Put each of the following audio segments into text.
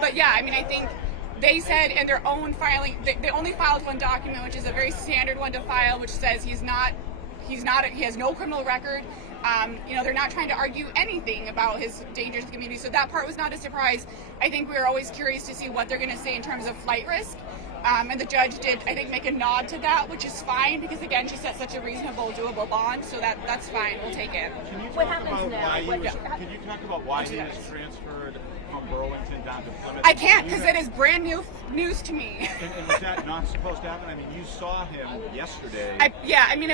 But yeah, I mean, I think they said in their own filing, they only filed one document, which is a very standard one to file, which says he has no criminal record. They're not trying to argue anything about his dangers to the community, so that part was not a surprise. I think we were always curious to see what they're going to say in terms of flight risk. And the judge did, I think, make a nod to that, which is fine because, again, she set such a reasonable, doable bond, so that's fine. We'll take it. Can you talk about why he was transferred from Burlington down to Plymouth? I can't because it is brand new news to me. And was that not supposed to happen? I mean, you saw him yesterday. I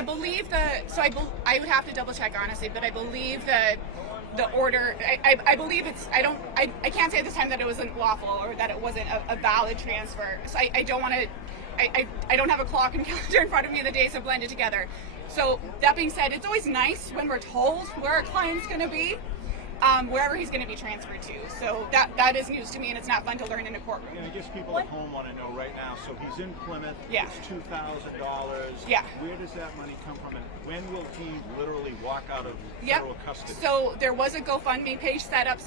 believe I would have to double check honestly, but I believe the order, I believe I can't say at this time that it wasn't lawful or that it wasn't a valid transfer. So I don't want to, I don't have a clock and calendar in front of me, the days have blended together. So that being said, it's always nice when we're told where a client's going to be, wherever he's going to be transferred to. So that is news to me, and it's not fun to learn in a courtroom. And I guess people at home want to know right now, so he's in Plymouth, yeah. It's $2,000. Yeah. Where does that money come from, and when will he literally walk out of federal custody? So there was a GoFundMe page set up,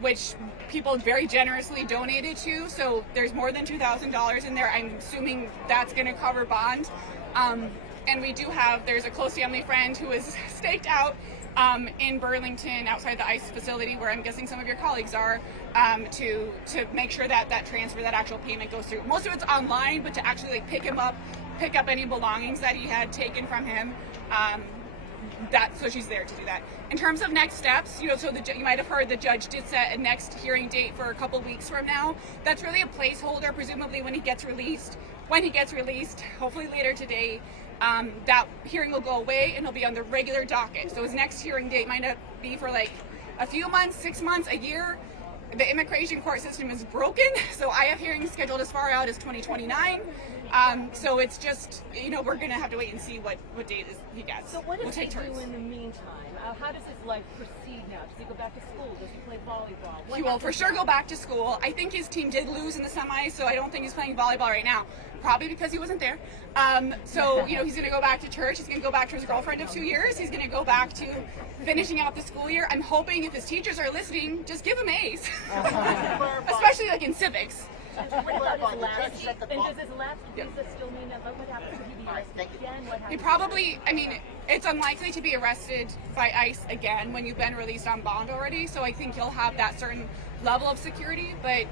which people very generously donated to, so there's more than $2,000 in there. I'm assuming that's going to cover bond. And we do have, there's a close family friend who is staked out in Burlington outside the ICE facility where I'm guessing some of your colleagues are, to make sure that transfer, that actual payment goes through. Most of it's online, but to actually pick up any belongings that he had taken from him, so she's there to do that. In terms of next steps, you might have heard the judge did set a next hearing date for a couple weeks from now. That's really a placeholder, presumably when he gets released. When he gets released, hopefully later today, that hearing will go away and he'll be on the regular docket. So his next hearing date might not be for like a few months, 6 months, a year. The immigration court system is broken, so I have hearings scheduled as far out as 2029. So it's just, we're going to have to wait and see what date he gets. So what does he do in the meantime? How does his life proceed now? Does he go back to school? Does he play volleyball? He will for sure go back to school. I think his team did lose in the semis, so I don't think he's playing volleyball right now. Probably because he wasn't there. He's going to go back to church. He's going to go back to his girlfriend of 2 years. He's going to go back to finishing out the school year. I'm hoping if his teachers are listening, just give him A's, especially like in civics. And does his last visa still mean that what happens if he be arrested again? He probably, it's unlikely to be arrested by ICE again when you've been released on bond already. So I think he'll have that certain level of security, but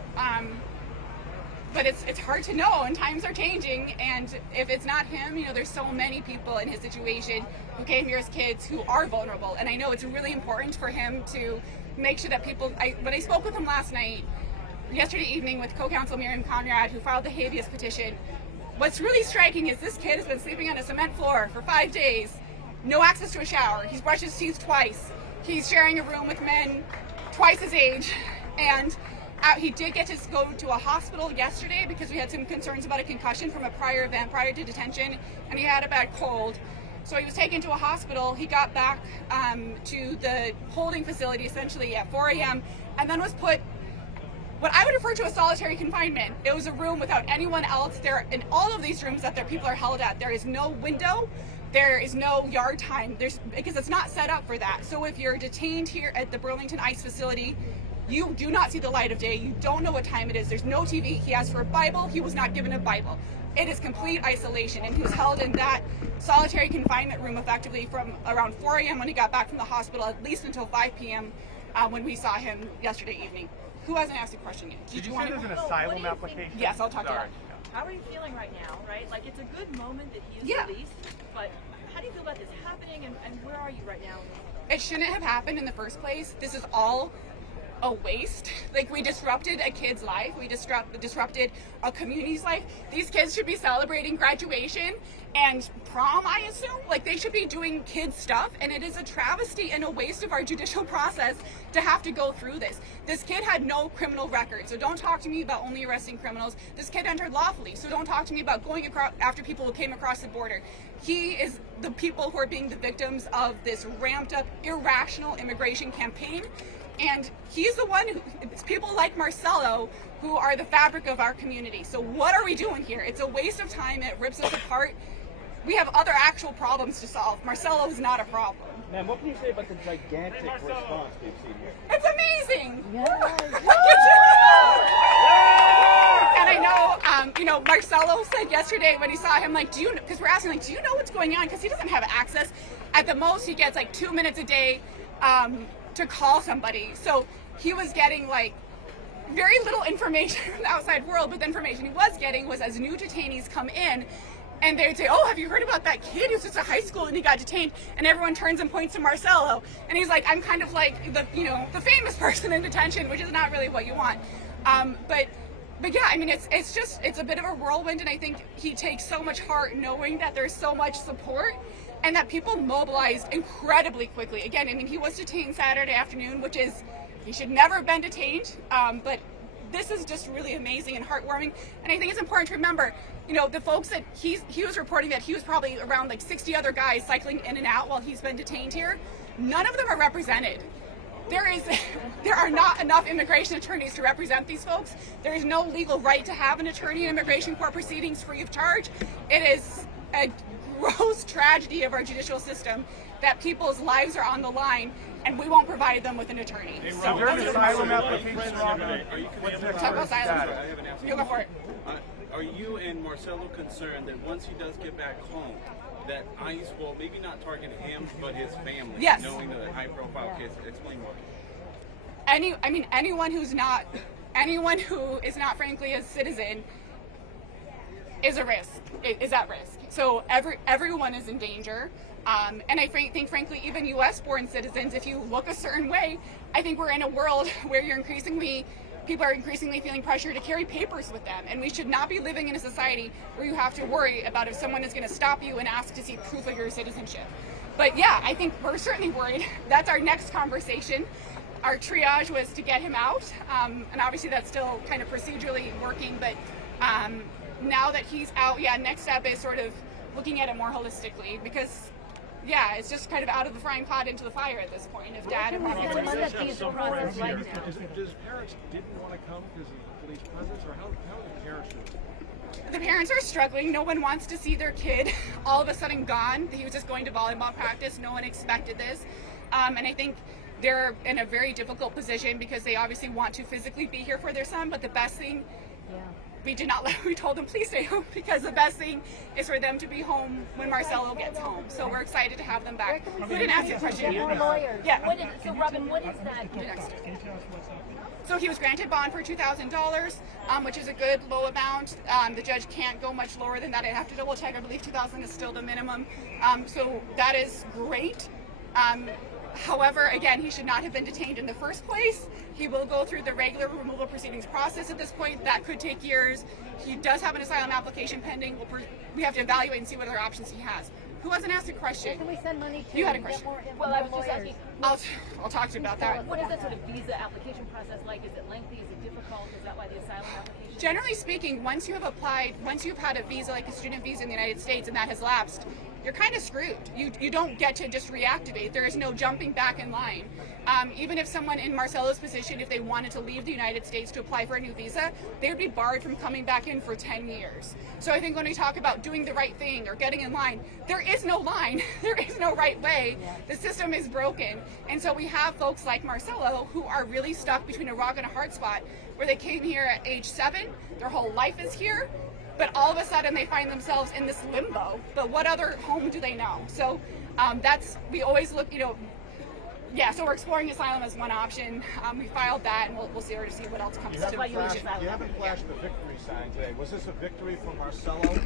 it's hard to know, and times are changing, and if it's not him, there's so many people in his situation who came here as kids who are vulnerable, and I know it's really important for him to make sure that people, when I spoke with him yesterday evening with co-counsel Miriam Conrad, who filed the habeas petition, what's really striking is this kid has been sleeping on a cement floor for 5 days, no access to a shower, he's brushed his teeth twice, he's sharing a room with men twice his age, and he did get to go to a hospital yesterday because we had some concerns about a concussion from a prior event prior to detention, and he had a bad cold. So he was taken to a hospital. He got back to the holding facility essentially at 4 a.m. and then was put what I would refer to as solitary confinement. It was a room without anyone else there. In all of these rooms that people are held at, there is no window. There is no yard time. Because it's not set up for that. So if you're detained here at the Burlington ICE facility, you do not see the light of day. You don't know what time it is. There's no TV. He asked for a Bible. He was not given a Bible. It is complete isolation, and he was held in that solitary confinement room effectively from around 4 a.m. when he got back from the hospital, at least until 5 p.m. When we saw him yesterday evening. Who hasn't asked a question yet? Did you say there's an asylum application? Yes, I'll talk to that. How are you feeling right now, right? Like, it's a good moment that he is released, but how do you feel about this happening, and where are you right now? It shouldn't have happened in the first place. This is all a waste. Like, we disrupted a kid's life. We disrupted a community's life. These kids should be celebrating graduation and prom, I assume. Like, they should be doing kids stuff, and it is a travesty and a waste of our judicial process to have to go through this. This kid had no criminal record, so don't talk to me about only arresting criminals. This kid entered lawfully, so don't talk to me about going after people who came across the border. He is the people who are being the victims of this ramped up, irrational immigration campaign. And he's the one it's people like Marcelo who are the fabric of our community. So what are we doing here? It's a waste of time. It rips us apart. We have other actual problems to solve. Marcelo is not a problem. Ma'am, what can you say about the gigantic response we've seen here? It's amazing. Yes. Like, it's Marcelo said yesterday when he saw him, like, because we're asking, like, do you know what's going on? Because he doesn't have access. At the most, he gets like 2 minutes a day to call somebody. So he was getting like very little information from the outside world, but the information he was getting was as new detainees come in, and they'd say, oh, have you heard about that kid who's just a high school and he got detained? And everyone turns and points to Marcelo. And he's like, I'm kind of like the famous person in detention, which is not really what you want. But yeah, I mean, it's a bit of a whirlwind, and I think he takes so much heart knowing that there's so much support and that people mobilized incredibly quickly. Again, I mean, he was detained Saturday afternoon, which is, he should never have been detained, but this is just really amazing and heartwarming. And I think it's important to remember, the folks that he was reporting that he was probably around like 60 other guys cycling in and out while he's been detained here. None of them are represented. There are not enough immigration attorneys to represent these folks. There is no legal right to have an attorney in immigration court proceedings free of charge. It is a gross tragedy of our judicial system that people's lives are on the line, and we won't provide them with an attorney. Is there an asylum application? Talk about asylum. You go for it. Are you and Marcelo concerned that once he does get back home, that ICE will maybe not target him, but his family, yes, knowing the high-profile case? Explain more. Anyone who is not frankly a citizen is at risk. So everyone is in danger. And I think, frankly, even U.S.-born citizens, if you look a certain way, I think we're in a world where people are increasingly feeling pressure to carry papers with them. And we should not be living in a society where you have to worry about if someone is going to stop you and ask to see proof of your citizenship. But yeah, I think we're certainly worried. That's our next conversation. Our triage was to get him out. And obviously that's still kind of procedurally working. But now that he's out, next step is sort of looking at it more holistically, because it's just kind of out of the frying pot into the fire at this point. If dad and mom Does parents didn't want to come because of the police presence, or how are the parents doing? The parents are struggling. No one wants to see their kid all of a sudden gone. He was just going to volleyball practice. No one expected this. And I think they're in a very difficult position because they obviously want to physically be here for their son, but the best thing, we told them, please stay home, because the best thing is for them to be home when Marcelo gets home. So we're excited to have them back. We didn't ask you a question. Yeah. So Robin, what is that? So he was granted bond for $2,000, which is a good low amount. The judge can't go much lower than that. I have to double check. I believe $2,000 is still the minimum. So that is great. However, again, he should not have been detained in the first place. He will go through the regular removal proceedings process at this point. That could take years. He does have an asylum application pending. We have to evaluate and see what other options he has. Who hasn't asked a question? Can we send money to You had a question. Well, I was just asking. I'll talk to you about that. What is that sort of visa application process like? Is it lengthy? Is it difficult? Is that why the asylum application? Generally speaking, once you've had a visa, like a student visa in the United States, and that has lapsed, you're kind of screwed. You don't get to just reactivate. There is no jumping back in line. Even if someone in Marcelo's position, if they wanted to leave the United States to apply for a new visa, they would be barred from coming back in for 10 years. So I think when we talk about doing the right thing or getting in line, there is no line. There is no right way. The system is broken. And so we have folks like Marcelo who are really stuck between a rock and a hard spot, where they came here at age 7, their whole life is here, but all of a sudden they find themselves in this limbo. But what other home do they know? So we always look, so we're exploring asylum as one option. We filed that, and we'll see what else comes to fruition. You haven't flashed the victory sign today. Was this a victory for Marcelo?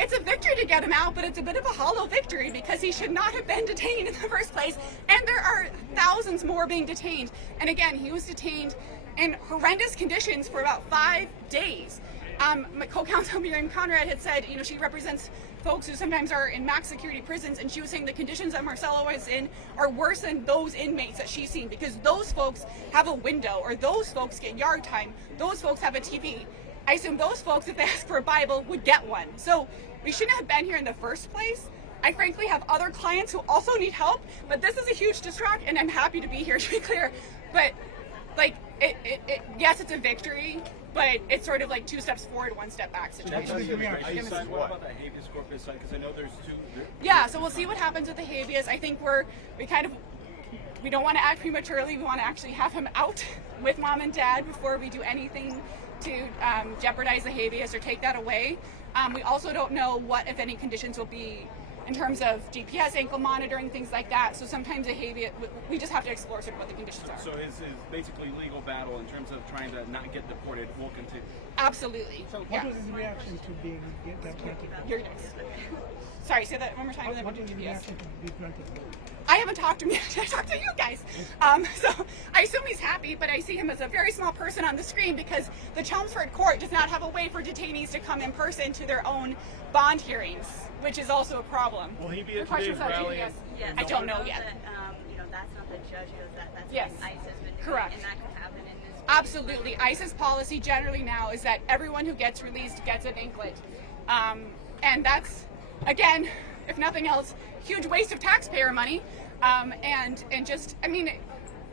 It's a victory to get him out, but it's a bit of a hollow victory because he should not have been detained in the first place. And there are thousands more being detained. And again, he was detained in horrendous conditions for about 5 days. My co-counsel Miriam Conrad had said, she represents folks who sometimes are in max security prisons, and she was saying the conditions that Marcelo is in are worse than those inmates that she's seen, because those folks have a window, or those folks get yard time, those folks have a TV. I assume those folks, if they ask for a Bible, would get one. So we shouldn't have been here in the first place. I frankly have other clients who also need help, but this is a huge distract, and I'm happy to be here, to be clear. But yes, it's a victory, but it's sort of like 2 steps forward, 1 step back situation. What about that habeas corpus side? Because I know there's two. Yeah, so we'll see what happens with the habeas. I think we don't want to act prematurely. We want to actually have him out with mom and dad before we do anything to jeopardize the habeas or take that away. We also don't know what, if any, conditions will be in terms of GPS, ankle monitoring, things like that. So sometimes a habeas, we just have to explore sort of what the conditions are. So his basically legal battle in terms of trying to not get deported will continue. Absolutely. So what was his reaction to being granted? You're next. Sorry, say that one more time. What was his reaction to being granted? I haven't talked to him yet. I talked to you guys. So I assume he's happy, but I see him as a very small person on the screen because the Chelmsford court does not have a way for detainees to come in person to their own bond hearings, which is also a problem. Will he be Your at question's today's about rally? GPS. Yes, I don't know that, yet. That's not the judge, that's Yes. what ICE has been doing, Correct. and that could happen in this. Absolutely. ICE's policy generally now is that everyone who gets released gets an anklet. And that's, again, if nothing else, huge waste of taxpayer money. And just, I mean,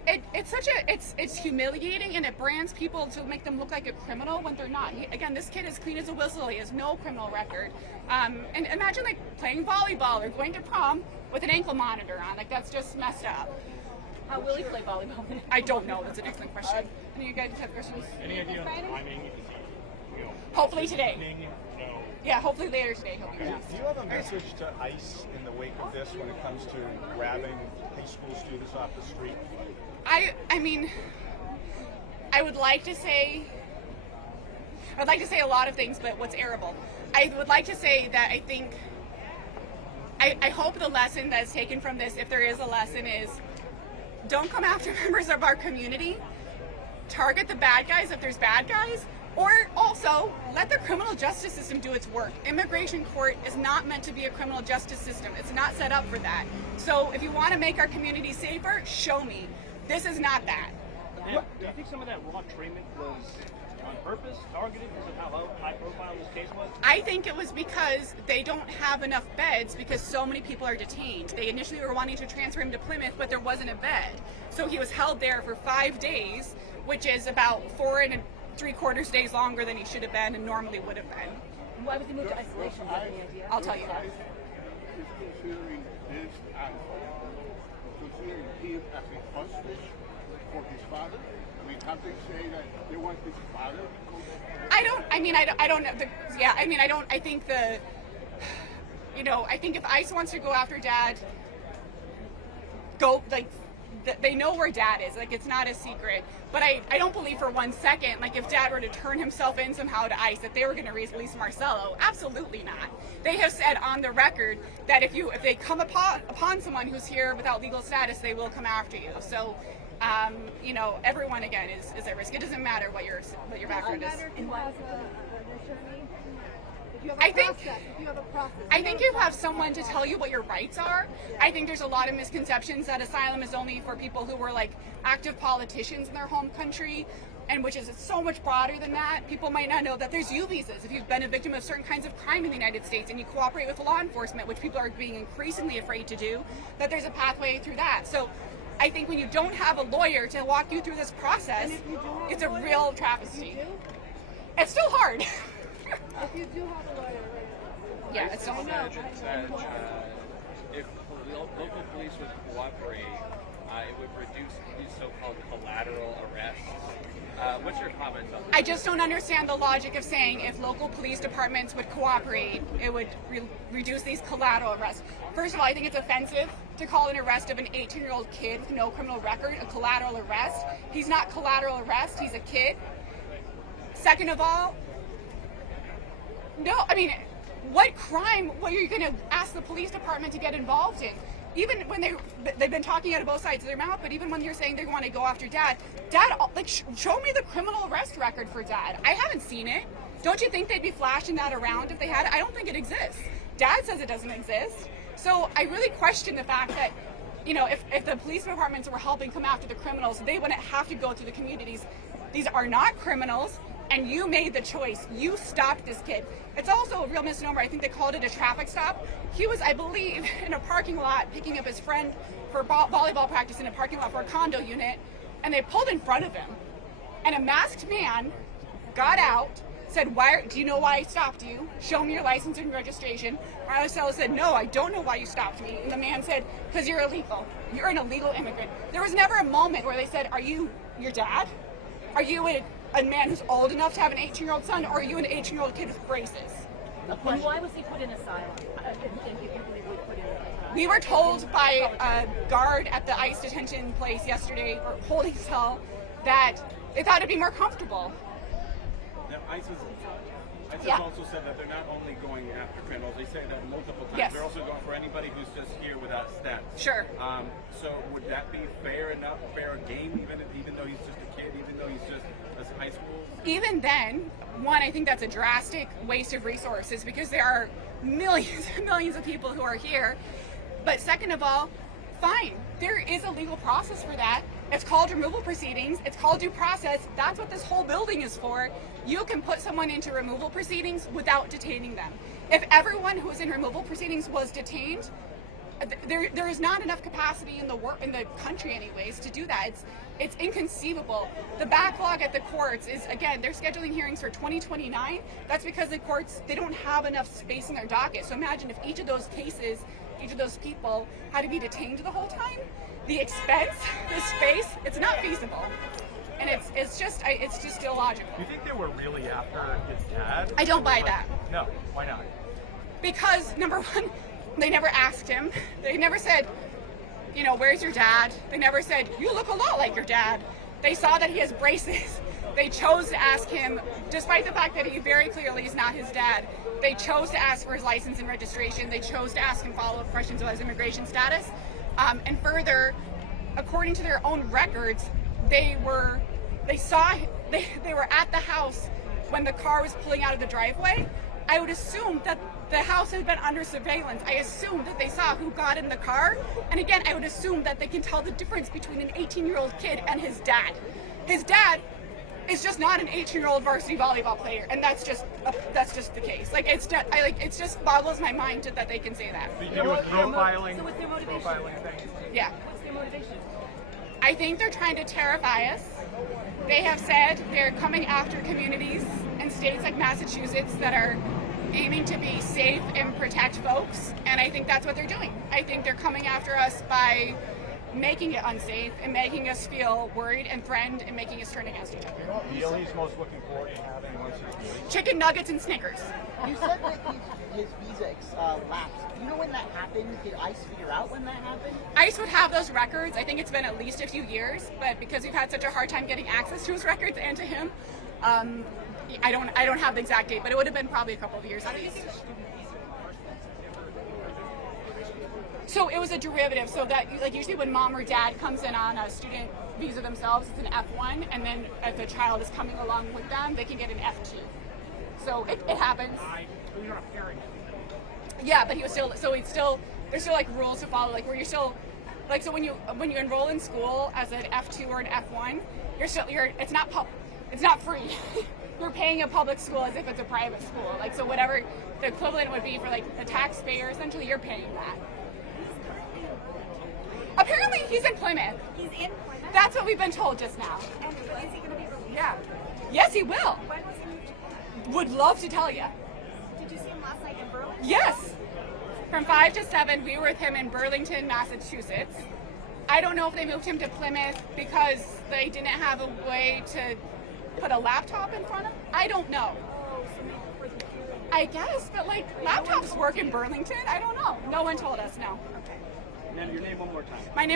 it's humiliating, and it brands people to make them look like a criminal when they're not. Again, this kid is clean as a whistle. He has no criminal record. And imagine like playing volleyball or going to prom with an ankle monitor on. Like, that's just messed up. How will he play volleyball? I don't know. That's an excellent question. Any of you guys have questions? Any idea on timing? Hopefully today. Yeah, hopefully later today he'll be Do released. you have a message to ICE in the wake of this when it comes to grabbing high school students off the street? I mean, I would like to say a lot of things, but what's arable? I would like to say that I hope the lesson that's taken from this, if there is a lesson, is don't come after members of our community. Target the bad guys if there's bad guys, or also let the criminal justice system do its work. Immigration court is not meant to be a criminal justice system. It's not set up for that. So if you want to make our community safer, show me. This is not that. Do you think some of that raw treatment was on purpose, targeted because of how high profile this case was? I think it was because they don't have enough beds because so many people are detained. They initially were wanting to transfer him to Plymouth, but there wasn't a bed. So he was held there for 5 days, which is about 4 3/4 days longer than he should have been and normally would have been. Why was he moved to isolation? Do you have any idea? I'll tell you that. Is considering this as considering him as a hostage for his father? I mean, have they say that they want his father? I don't know. I think I think if ICE wants to go after Dad, they know where Dad is. Like, it's not a secret. But I don't believe for 1 second, like, if Dad were to turn himself in somehow to ICE, that they were going to release Marcelo. Absolutely not. They have said on the record that if they come upon someone who's here without legal status, they will come after you. So, everyone again is at risk. It doesn't matter what your background is. I think you have someone to tell you what your rights are. I think there's a lot of misconceptions that asylum is only for people who were like active politicians in their home country, and which is so much broader than that. People might not know that there's U visas if you've been a victim of certain kinds of crime in the United States and you cooperate with law enforcement, which people are being increasingly afraid to do, that there's a pathway through that. So I think when you don't have a lawyer to walk you through this process, it's a real travesty. It's still hard. If you do have a lawyer, Yeah, it's still hard. Imagine that if local police would cooperate, it would reduce these so-called collateral arrests. What's your comments on that? I just don't understand the logic of saying if local police departments would cooperate, it would reduce these collateral arrests. First of all, I think it's offensive to call an arrest of an 18-year-old kid with no criminal record a collateral arrest. He's not collateral arrest, he's a kid. Second of all, what crime were you going to ask the police department to get involved in? Even when they've been talking out of both sides of their mouth, but even when you're saying they want to go after Dad, show me the criminal arrest record for Dad. I haven't seen it. Don't you think they'd be flashing that around if they had it? I don't think it exists. Dad says it doesn't exist. So I really question the fact that, if the police departments were helping come after the criminals, they wouldn't have to go through the communities. These are not criminals. And you made the choice. You stopped this kid. It's also a real misnomer. I think they called it a traffic stop. He was, I believe, in a parking lot picking up his friend for volleyball practice in a parking lot for a condo unit, and they pulled in front of him. And a masked man got out, said, do you know why I stopped you? Show me your license and registration. Marcelo said, no, I don't know why you stopped me. And the man said, because you're illegal. You're an illegal immigrant. There was never a moment where they said, are you your dad? Are you a man who's old enough to have an 18-year-old son, or are you an 18-year-old kid with braces? And why was he put in asylum? We were told by a guard at the ICE detention place yesterday, or holding cell, that they thought it'd be more comfortable. Now, ICE has also said that they're not only going after criminals, they say that multiple times. Yes. They're also going for anybody who's just here without stats. Sure. So would that be fair game, even though he's just a kid, even though he's just a high school? Even then, one, I think that's a drastic waste of resources because there are millions and millions of people who are here. But second of all, fine, there is a legal process for that. It's called removal proceedings. It's called due process. That's what this whole building is for. You can put someone into removal proceedings without detaining them. If everyone who was in removal proceedings was detained, there is not enough capacity in the country anyways to do that. It's inconceivable. The backlog at the courts is, again, they're scheduling hearings for 2029. That's because the courts, they don't have enough space in their docket. So imagine if each of those cases, each of those people had to be detained the whole time. The expense, the space, it's not feasible. And it's just illogical. Do you think they were really after his dad? I don't buy that. No, why not? Because number one, they never asked him. They never said, where's your dad? They never said, you look a lot like your dad. They saw that he has braces. They chose to ask him, despite the fact that he very clearly is not his dad, they chose to ask for his license and registration. They chose to ask him follow-up questions about his immigration status. And further, according to their own records, they were at the house when the car was pulling out of the driveway. I would assume that the house has been under surveillance. I assume that they saw who got in the car. And again, I would assume that they can tell the difference between an 18-year-old kid and his dad. His dad is just not an 18-year-old varsity volleyball player, and that's just the case. It just boggles my mind that they can say that. So you do a profiling, So what's their motivation? profiling thing? Yeah. What's their motivation? I think they're trying to terrify us. They have said they're coming after communities in states like Massachusetts that are aiming to be safe and protect folks, and I think that's what they're doing. I think they're coming after us by making it unsafe and making us feel worried and threatened and making us turn against each other. Deal he's most looking forward to having once he's released. Chicken nuggets and Snickers. You said that his visa lapsed. Do you know when that happened? Did ICE figure out when that happened? ICE would have those records. I think it's been at least a few years, but because we've had such a hard time getting access to his records and to him, I don't have the exact date, but it would have been probably a couple of years at least. So it was a derivative, so that usually when mom or dad comes in on a student visa themselves, it's an F1, and then if the child is coming along with them, they can get an F2. So it happens. Yeah, but he was still, there's still rules to follow, where you're still, so when you enroll in school as an F2 or an F1, it's not free. You're paying a public school as if it's a private school. So whatever the equivalent would be for the taxpayer, essentially you're paying that. Apparently he's in Plymouth. He's in Plymouth? That's what we've been told just now. And is he going to be released? Yeah. Yes, he will. When was he moved to Plymouth? Would love to tell you. Did you see him last night in Burlington? Yes. From 5 to 7, we were with him in Burlington, Massachusetts. I don't know if they moved him to Plymouth because they didn't have a way to put a laptop in front of him. I don't know. Oh, so maybe for the hearing. I guess, but laptops work in Burlington. I don't know. No one told us, no. And then your name one more time. My name